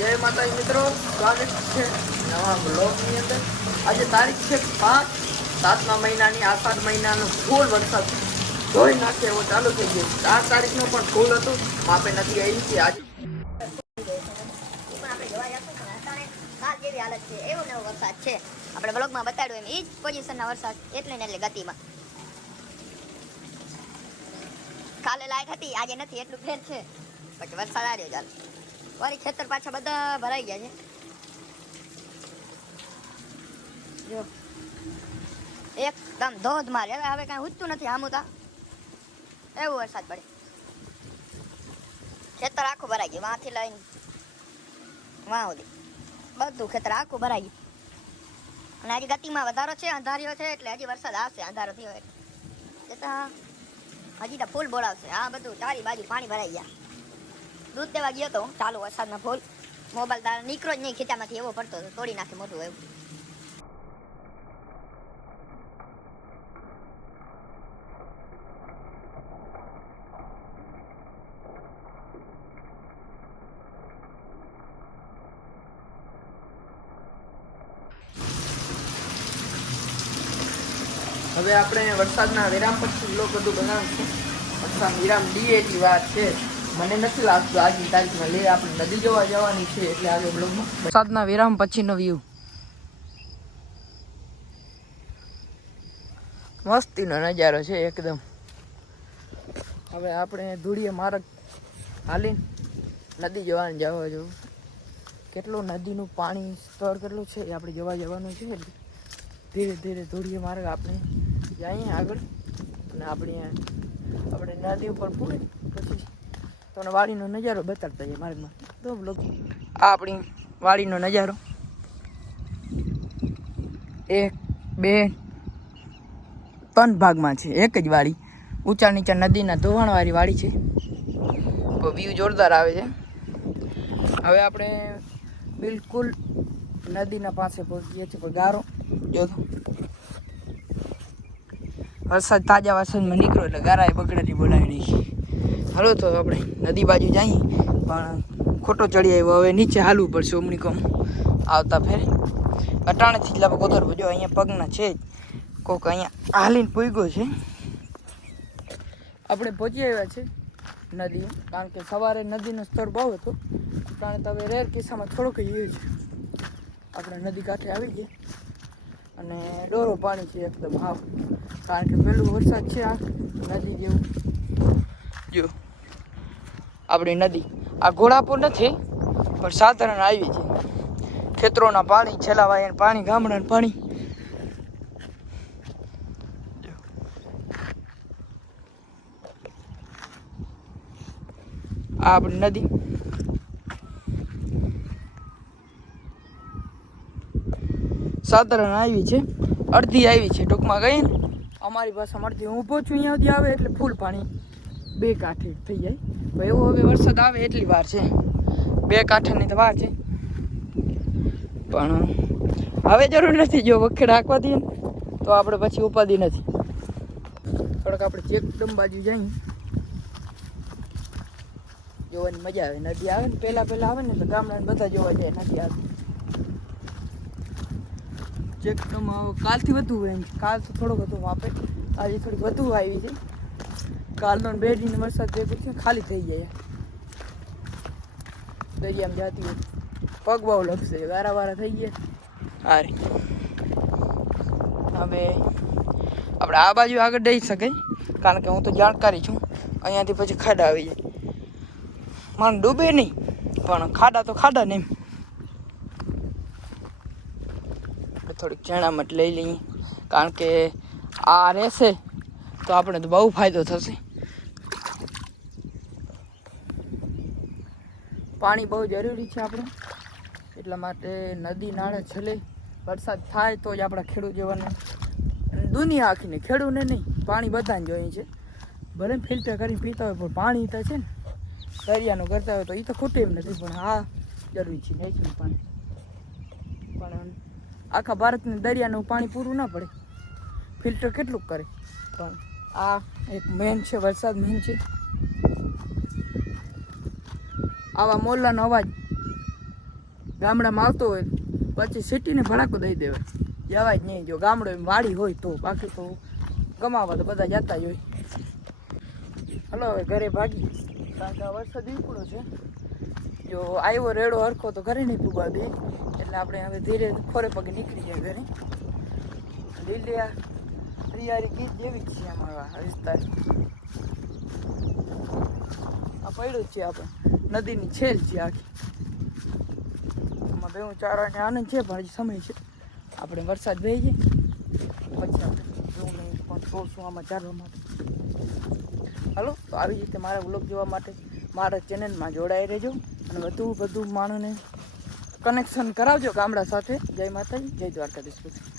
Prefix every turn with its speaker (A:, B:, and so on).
A: જય માતાજી મિત્રો, સ્વાગત છે નવા બ્લોગની અંદર. આજે તારીખ છે પાંચ, સાતમા મહિનાની, આષાઢ મહિનાનો ફૂલ વરસાદ ધોઈ નાખે એવો ચાલુ થઈ ગયો. ચાર તારીખનો પણ ફૂલ હતું, માપે નથી આવી છે આજે.
B: હાલત છે, એવો ને એવો વરસાદ છે. આપણે બ્લોગમાં બતાડ્યું એમ એ જ પોઝિશનના વરસાદ એટલે ને એટલે ગતિમાં. કાલે લાઈટ હતી, આજે નથી, એટલું ફેર છે. પછી વરસાદ આવ્યો ચાલ વળી ખેતર પાછા બધા ભરાઈ ગયા છે. જો. એકદમ ધોધમાર. હવે હવે કાંઈ ઉઠતું નથી આમુતા એવું વરસાદ પડે. ખેતર આખું ભરાઈ ગયું. વાંથી લઈને વાં સુધી. બધું ખેતર આખું ભરાઈ ગયું. અને હજી ગતિમાં વધારો છે અંધાર્યો છે, એટલે હજી વરસાદ આવશે, અંધારો થયો એટલે હજી તો ફૂલ બોલાવશે આ બધું ચારી બાજુ પાણી ભરાઈ ગયા. દૂધ દેવા ગયો તો ચાલુ વરસાદમાં ફૂલ. મોબાઈલ તારા નીકળો જ નહીં, ખીચામાંથી એવો પડતો હતો, તોડી નાખે મોટું એવું.
A: હવે આપણે વરસાદના વિરામ પછી બ્લોગ બધું બનાવીશું. વરસાદ વિરામ દઈએ એટલી વાત છે. મને નથી લાગતું આજની તારીખમાં લે, આપણે નદી જોવા જવાની છે, એટલે આજે બ્લોગમાં વરસાદના વિરામ, પછીનો વ્યૂ મસ્તીનો નજારો છે એકદમ. હવે આપણે ધૂળીએ માર્ગ હાલીને નદી જવાનું જવા જવું. કેટલું નદીનું પાણી સ્તર કેટલું છે એ આપણે જોવા જવાનું છે. એટલે ધીરે ધીરે ધૂળીએ માર્ગ આપણે જઈએ આગળ. અને આપણે આપણે નદી ઉપર પૂરી પછી તમને વાડીનો નજારો બતાડતા જઈએ માર્ગમાં તો બ્લોગ આ આપણી વાડીનો નજારો. એક, બે, ત્રણ ભાગમાં છે. એક જ વાડી ઊંચા નીચા નદીના ધોવાણવાળી વાડી છે. વ્યૂ જોરદાર આવે છે. હવે આપણે બિલકુલ નદીના પાસે પહોંચીએ છીએ પણ ગારો. જો વરસાદ તાજા વરસાદમાં નીકળ્યો એટલે ગારાએ બગડેલી બોલાવી નાખી હાલો તો આપણે નદી બાજુ જઈએ પણ ખોટો ચડી આવ્યો. હવે નીચે હાલવું પડશે ઓમણી કોમ. આવતા ફેરે. અટાણેથી જ લાભ ઉતરવું જો અહીંયા પગના છે જ. કોક અહીંયા હાલીને પૂગ્યો છે. આપણે પહોંચી આવ્યા છે નદી કારણ કે સવારે નદીનું સ્તર બહુ હતું. કારણ કે હવે રેર કિસ્સામાં થોડોક જ છે. આપણે નદી કાંઠે આવી ગયા. અને ડોરો પાણી છે એકદમ હાવ. કારણ કે પેલું વરસાદ છે આ નદી જેવું. જો. આપણી નદી. આ ઘોડાપુર નથી, પણ સાધારણ આવી છે. ખેતરોના પાણી છેલ્લા વાયન પાણી ગામડાનું પાણી. આ આપણી નદી. સાધારણ આવી છે, અડધી આવી છે ટૂંકમાં ગઈ ને. અમારી ભાષામાં અડધી હું છું અહીંયા સુધી આવે એટલે ફૂલ પાણી. બે કાંઠે થઈ જાય. એવો હવે વરસાદ આવે એટલી વાર છે. બે કાંઠાની તો વાર છે. પણ હવે જરૂર નથી જો વખેડ હાંકવા દઈએ તો આપણે પછી ઉપાધિ નથી. થોડોક આપણે ચેકડમ બાજુ જઈએ. જોવાની મજા આવે. નદી આવે ને પહેલાં પહેલાં આવે ને તો ગામડા બધા જોવા જાય, નદી આવતી ચેકડમ કાલથી વધુ કાલ તો થોડોક હતો વાપે. આજે થોડીક વધુ આવી છે. કાલનો બે દિન વરસાદ ભેગો છે ખાલી થઈ જાય. દરિયામાં જાતી હોય. પગ બહુ લગશે વારા વારા થઈ ગયા. અરે હવે આપણે આ બાજુ આગળ જઈ શકાય. કારણ કે હું તો જાણકારી છું. અહીંયાથી પછી ખાડા આવી જાય. મને ડૂબે નહીં, પણ ખાડા તો ખાડા ને થોડીક ચણામટ લઈ લઈએ. કારણ કે આ રહેશે તો આપણે તો બહુ ફાયદો થશે. પાણી બહુ જરૂરી છે આપણે. એટલા માટે નદી નાળે છેલ્લે વરસાદ થાય તો જ આપણા ખેડૂત જેવાને દુનિયા આખીને ખેડૂને નહીં, પાણી બધાને જોઈએ છે. ભલે ફિલ્ટર કરીને પીતા હોય, પણ પાણી તો છે ને, દરિયાનું કરતા હોય તો એ તો ખોટું એમ નથી, પણ હા, જરૂરી છે, નહીં પાણી. પણ આખા ભારતને દરિયાનું પાણી પૂરું ના પડે. ફિલ્ટર કેટલું કરે? પણ આ એક મેન છે, વરસાદ મેન છે. આવા મોરલાનો અવાજ ગામડામાં આવતો હોય, પછી સિટીને ભડાકો દઈ દેવાય જવાય જ નહીં, જો ગામડો વાડી હોય તો, બાકી તો ગમાવા તો બધા જતા જ હોય. હલો, હવે ઘરે ભાગી. કારણ કે વરસાદ નીકળ્યો છે. જો આવ્યો રેડો હરખો તો ઘરે નહીં પૂગવા દે એટલે આપણે હવે ધીરે ખોરે પગે નીકળી જાય ઘરે. લીલિયા હરિયારી ગીત જેવી જ છે અમારા વિસ્તાર. આ પડ્યું જ છે આપણે. નદીની છેલ છે આખી. આમાં બેવું ચારાને આનંદ છે, પણ હજી સમય છે. આપણે વરસાદ વહી જાય પછી આપણે નહીં પણ છોડશું આમાં ચાલવા માટે. હાલો, તો આવી રીતે મારા વ્લોગ જોવા માટે મારા ચેનલમાં જોડાઈ રહેજો અને વધુ વધુ માણસને કનેક્શન કરાવજો ગામડા સાથે. જય માતાજી, જય દ્વારકાધીશ.